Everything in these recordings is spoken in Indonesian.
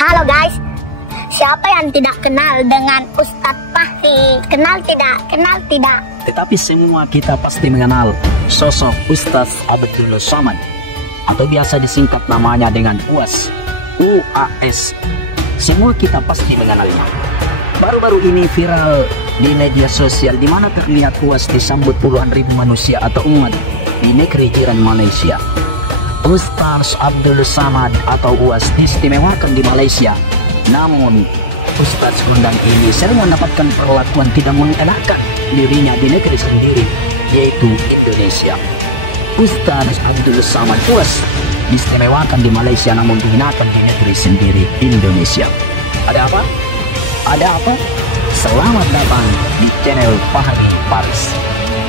Halo guys, siapa yang tidak kenal dengan Ustadz Fahri? Kenal tidak? Kenal tidak? Tetapi semua kita pasti mengenal sosok Ustadz Abdul Somad, atau biasa disingkat namanya dengan UAS. UAS. Semua kita pasti mengenalnya. Baru-baru ini viral di media sosial di mana terlihat UAS disambut puluhan ribu manusia atau umat di negeri jiran Malaysia. Ustadz Abdul Somad atau UAS diistimewakan di Malaysia. Namun Ustadz kondang ini sering mendapatkan perlakuan tidak mengenakan dirinya di negeri sendiri, yaitu Indonesia. Ustadz Abdul Somad UAS diistimewakan di Malaysia namun dihinakan di negeri sendiri, Indonesia. Ada apa? Ada apa? Selamat datang di channel Fahri Paris.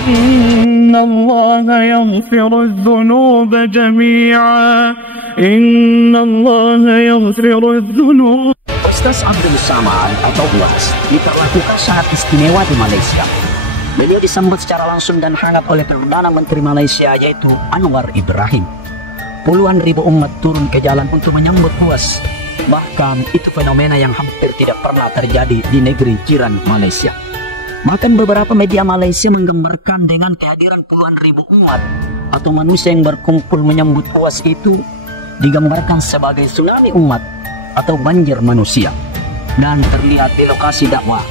Inna Allah yaghfiru dhunuba jami'a. Inna Allah yaghfiru dhunuba. Ustadz Abdul Somad atau UAS diperlakukan sangat istimewa di Malaysia. Beliau disambut secara langsung dan hangat oleh Perdana Menteri Malaysia, yaitu Anwar Ibrahim. Puluhan ribu umat turun ke jalan untuk menyambut UAS. Bahkan itu fenomena yang hampir tidak pernah terjadi di negeri jiran Malaysia. Bahkan beberapa media Malaysia menggambarkan dengan kehadiran puluhan ribu umat atau manusia yang berkumpul menyambut UAS itu digambarkan sebagai tsunami umat atau banjir manusia. Dan terlihat di lokasi dakwah,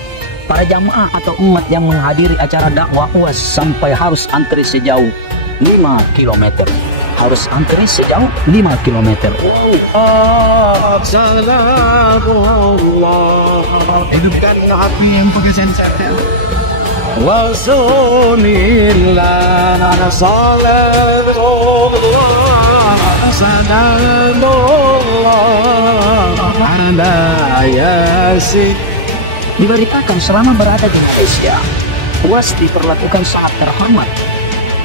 para jamaah atau umat yang menghadiri acara dakwah UAS sampai harus antri sejauh 5 km. Harus antri sejauh 5 km. Assalamuallah. Hidupkan hati yang pakai sensor. Rasulillah sallallahu ala yasin. Diberitakan selama berada di Malaysia, UAS diperlakukan sangat terhormat,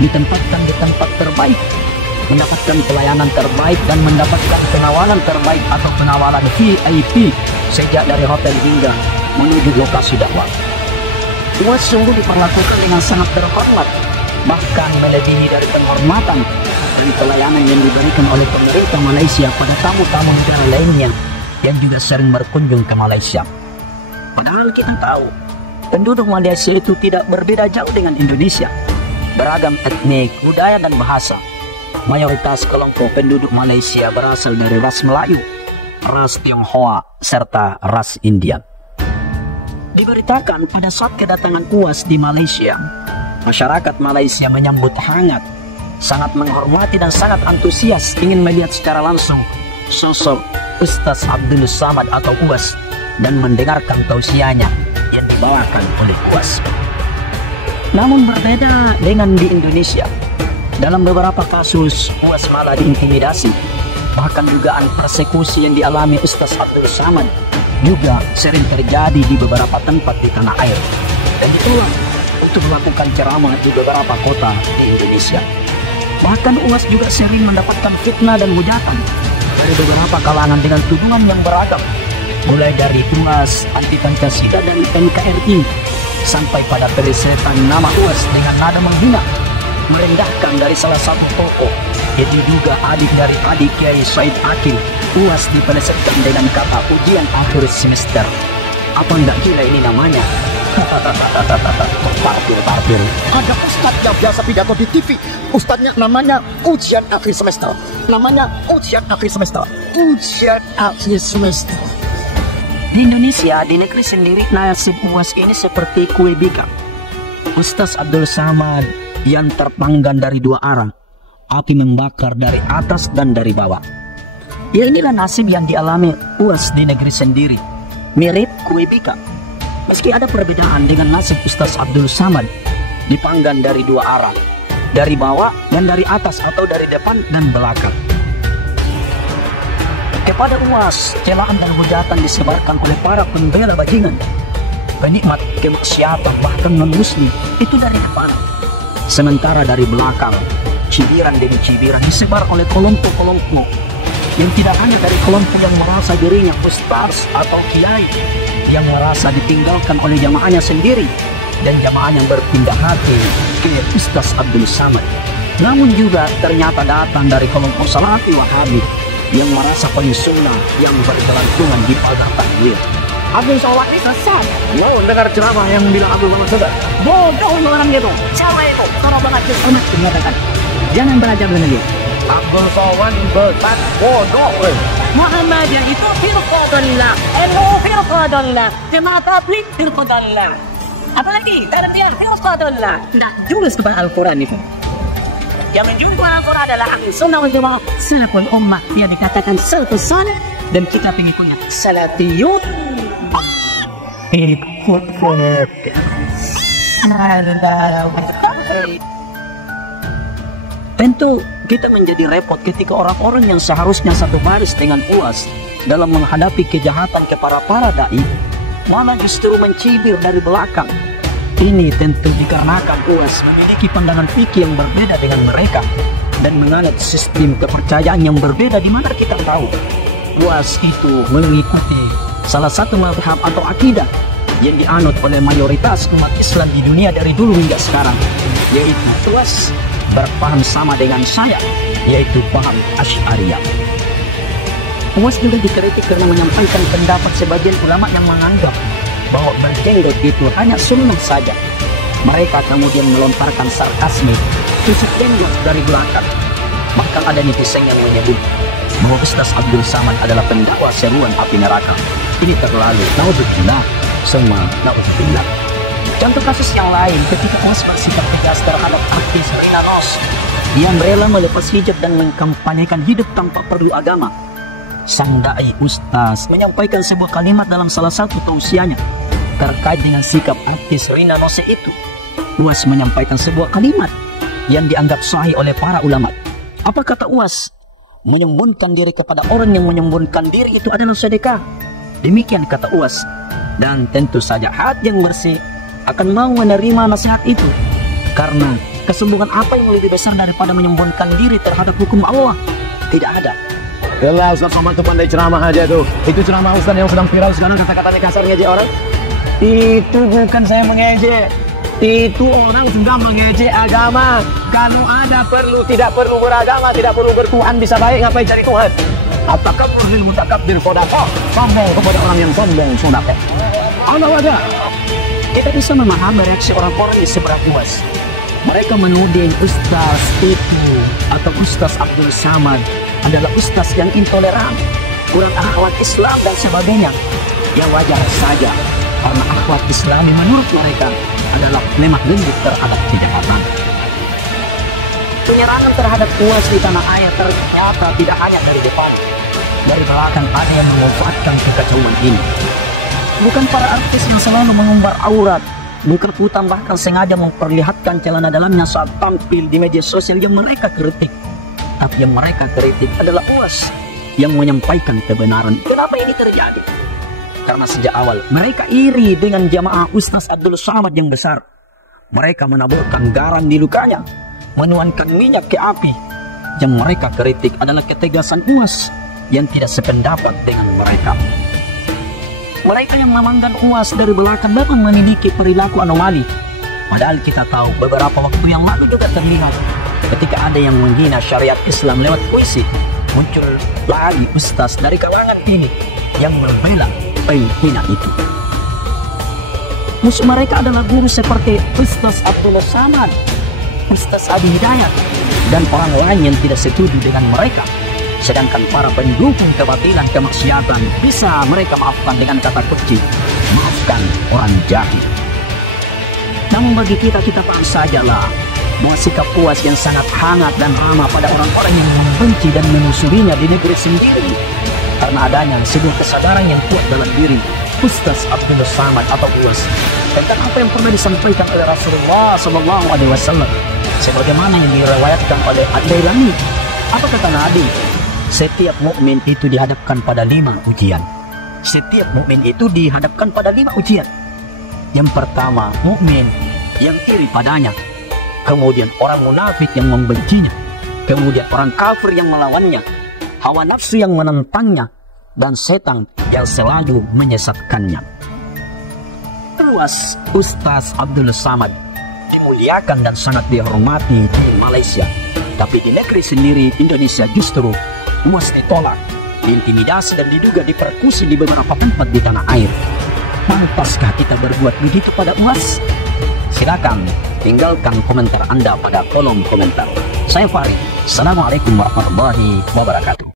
ditempatkan di tempat terbaik, mendapatkan pelayanan terbaik dan mendapatkan penawalan terbaik atau penawalan VIP sejak dari hotel hingga menuju lokasi dakwah. UAS sungguh diperlakukan dengan sangat terhormat, bahkan melebihi dari penghormatan dan pelayanan yang diberikan oleh pemerintah Malaysia pada tamu-tamu negara lainnya yang juga sering berkunjung ke Malaysia. Padahal kita tahu, penduduk Malaysia itu tidak berbeda jauh dengan Indonesia. Beragam etnik, budaya dan bahasa. Mayoritas kelompok penduduk Malaysia berasal dari ras Melayu, ras Tionghoa, serta ras India. Diberitakan pada saat kedatangan UAS di Malaysia, masyarakat Malaysia menyambut hangat, sangat menghormati dan sangat antusias ingin melihat secara langsung sosok Ustadz Abdul Somad atau UAS dan mendengarkan tausiahnya yang dibawakan oleh UAS. Namun berbeda dengan di Indonesia, dalam beberapa kasus UAS malah diintimidasi. Bahkan dugaan persekusi yang dialami Ustadz Abdul Somad juga sering terjadi di beberapa tempat di tanah air, dan ditolak untuk melakukan ceramah di beberapa kota di Indonesia. Bahkan UAS juga sering mendapatkan fitnah dan hujatan dari beberapa kalangan dengan tuduhan yang beragam, mulai dari UAS anti Pancasila dan NKRI sampai pada perisetan nama UAS dengan nada menghina, merendahkan dari salah satu tokoh yang diduga adik dari adik Kiai Said Akil. UAS dipelesetkan dengan kata ujian akhir semester. Apa enggak gila ini namanya? Parkir. Ada ustadz yang biasa pidato di TV. Ustadznya namanya ujian akhir semester. Namanya ujian akhir semester. Ujian akhir semester. Di Indonesia, di negeri sendiri, nasib UAS ini seperti kue bika. Ustadz Abdul Somad yang terpanggang dari dua arah, api membakar dari atas dan dari bawah. Ya, inilah nasib yang dialami UAS di negeri sendiri, mirip kue bika. Meski ada perbedaan dengan nasib Ustadz Abdul Somad, dipanggang dari dua arah, dari bawah dan dari atas atau dari depan dan belakang. Kepada UAS, celaan dan hujatan disebarkan oleh para pembela bajingan, penikmat kemaksiatan bahkan non-muslim itu dari depan. Sementara dari belakang, cibiran demi cibiran disebar oleh kelompok-kelompok yang tidak hanya dari kelompok yang merasa dirinya ustaz atau kiai, yang merasa ditinggalkan oleh jamaahnya sendiri dan jamaahnya berpindah hati ke Ustadz Abdul Somad. Namun juga ternyata datang dari kelompok Salafi Wahabi yang merasa paling sunnah yang bergelantungan di pagar takbir. Abdul Somad ini sesat. Mau dengar ceramah yang bilang Abdul Somad sesat? Bodoh orang itu. Siapa itu? Kalau banget umat mengatakan jangan belajar dengan dia. Abdul Somad sesat, bodoh. Muhammadiyah itu firqadullah. NU firqadullah. Jemaah tabligh firqadullah. Apalagi dia firqadullah. Tidak jurus kepada Al-Quran itu. Yang menjurus kepada Al-Quran adalah ahli sunnah wal jamaah, salaful ummah yang dikatakan salafus salih, dan kita pengikutnya salatiyun. Tentu kita menjadi repot ketika orang-orang yang seharusnya satu baris dengan UAS dalam menghadapi kejahatan kepada para dai malah justru mencibir dari belakang. Ini tentu dikarenakan UAS memiliki pandangan fikih yang berbeda dengan mereka dan menganut sistem kepercayaan yang berbeda, di mana kita tahu UAS itu mengikuti salah satu mazhab atau akidah yang dianut oleh mayoritas umat Islam di dunia dari dulu hingga sekarang, yaitu UAS berpaham sama dengan saya, yaitu paham Asy'ariyah. UAS juga dikritik karena menyampaikan pendapat sebagian ulama yang menganggap bahwa berjenggot itu hanya sunnah saja. Mereka kemudian melontarkan sarkasme, tusuk jenggot dari belakang. Bahkan ada netizen yang menyebut bahwa Ustaz Abdul Somad adalah pendakwa seruan api neraka. Ini terlalu, naudzubillah, semua naudzubillah. Contoh kasus yang lain, ketika UAS bersikap tegas terhadap artis Rina Nose yang rela melepas hijab dan mengkampanyekan hidup tanpa perlu agama, sang dai Ustaz menyampaikan sebuah kalimat dalam salah satu tausiahnya terkait dengan sikap artis Rina Nose itu. UAS menyampaikan sebuah kalimat yang dianggap sahih oleh para ulama. Apa kata UAS? Menyembunyikan diri kepada orang yang menyembunyikan diri itu adalah sedekah. Demikian kata UAS. Dan tentu saja hati yang bersih akan mau menerima nasihat itu, karena kesembuhan apa yang lebih besar daripada menyembunyikan diri terhadap hukum Allah? Tidak ada. Yalah, Ustaz Somad tuh pandai ceramah aja tuh. Itu ceramah Ustaz yang sedang viral sekarang, kata-katanya kasar ngejek orang. Itu bukan saya mengejek, itu orang sudah mengejek agama. Kalau ada perlu, tidak perlu beragama, tidak perlu bertuhan, bisa baik ngapain cari Tuhan? At-takabbur lil mutakabbir shadaqah. Sombong kepada orang yang sombong sedekah. Allah wajah. Kita bisa memahami reaksi orang-orang di seberang UAS. Mereka menuding Ustaz itu atau Ustaz Abdul Somad adalah Ustaz yang intoleran, kurang akhlak Islam dan sebagainya. Ya wajar saja, karena akhlak Islami menurut mereka adalah memang lembut terhadap kejahatan. Penyerangan terhadap UAS di tanah air ternyata tidak hanya dari depan, dari belakang ada yang memanfaatkan kekacauan ini. Bukan para artis yang selalu mengumbar aurat, bukan bahkan sengaja memperlihatkan celana dalamnya saat tampil di media sosial yang mereka kritik. Tapi yang mereka kritik adalah UAS yang menyampaikan kebenaran. Kenapa ini terjadi? Karena sejak awal mereka iri dengan jamaah Ustaz Abdul Somad yang besar. Mereka menaburkan garam di lukanya, menuangkan minyak ke api. Yang mereka kritik adalah ketegasan UAS yang tidak sependapat dengan mereka. Mereka yang memandang UAS dari belakang memang memiliki perilaku anomali. Padahal kita tahu beberapa waktu yang lalu juga terlihat ketika ada yang menghina syariat Islam lewat puisi, muncul lagi ustaz dari kalangan ini yang membela penghina itu. Musuh mereka adalah guru seperti Ustaz Abdul Somad, Ustaz Adi Hidayat, dan orang lain yang tidak setuju dengan mereka. Sedangkan para pendukung kebatilan kemaksiatan bisa mereka maafkan dengan kata kecil, maafkan orang jahil. Namun bagi kita paham sajalah bahwa sikap UAS yang sangat hangat dan ramah pada orang-orang yang membenci dan memusuhinya di negeri sendiri karena adanya sebuah kesadaran yang kuat dalam diri Ustaz Abdul Somad atau UAS tentang apa yang pernah disampaikan oleh Rasulullah SAW, sebagaimana yang diriwayatkan oleh Ad-Dailami. Apa kata Nabi? Setiap mukmin itu dihadapkan pada 5 ujian. Setiap mukmin itu dihadapkan pada 5 ujian. Yang pertama, mukmin yang iri padanya. Kemudian orang munafik yang membencinya. Kemudian orang kafir yang melawannya. Hawa nafsu yang menentangnya. Dan setan yang selalu menyesatkannya. Terus Ustaz Abdul Somad dimuliakan dan sangat dihormati di Malaysia. Tapi di negeri sendiri Indonesia justru UAS ditolak, diintimidasi dan diduga dipersekusi di beberapa tempat di tanah air. Pantaskah kita berbuat begitu pada UAS? Silakan tinggalkan komentar Anda pada kolom komentar. Saya Fahri. Assalamualaikum warahmatullahi wabarakatuh.